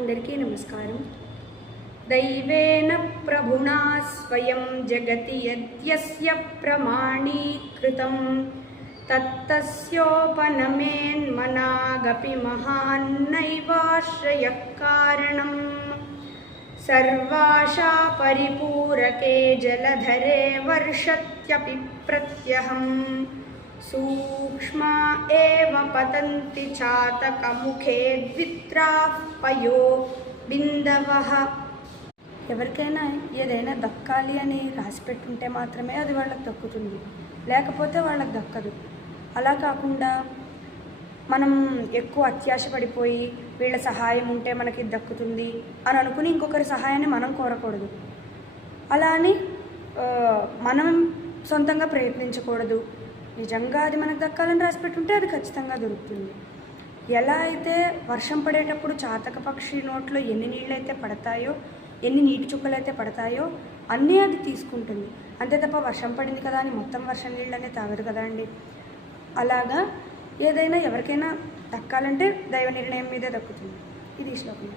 అందరికీ నమస్కారం. దైవేన ప్రభుణా స్వయం జగతి యద్యస్య ప్రమాణీకృతం తత్తస్యోపనమేన్మనాగపి మహాన్నైవాశ్రయః కారణం. సర్వాశా పరిపూరకే జలధరే వర్షత్యపి ప్రత్యహం. సూక్ష్మా ఏవ పతంతి చాతకముఖే ద్విత్రాః పయో బిందవః. ఎవరికైనా ఏదైనా దక్కాలి అని రాసి పెట్టుంటే మాత్రమే అది వాళ్ళకి దక్కుతుంది, లేకపోతే వాళ్ళకి దక్కదు. అలా కాకుండా మనం ఎక్కువ అత్యాశ పడిపోయి వీళ్ళ సహాయం ఉంటే మనకి దక్కుతుంది అని అనుకుని ఇంకొకరి సహాయాన్ని మనం కోరకూడదు. అలా అని మనం సొంతంగా ప్రయత్నించకూడదు. నిజంగా అది మనకు దక్కాలని రాసి పెట్టుంటే అది ఖచ్చితంగా దొరుకుతుంది. ఎలా అయితే వర్షం పడేటప్పుడు చాతక పక్షి నోట్లో ఎన్ని నీళ్ళైతే పడతాయో, ఎన్ని నీటి చుక్కలు అయితే పడతాయో అన్నీ అది తీసుకుంటుంది. అంతే తప్ప వర్షం పడింది కదా అని మొత్తం వర్షం నీళ్ళనే తాగదు కదా అండి. అలాగా ఏదైనా ఎవరికైనా దక్కాలంటే దైవ నిర్ణయం మీదే దక్కుతుంది. ఇది శ్లోకం.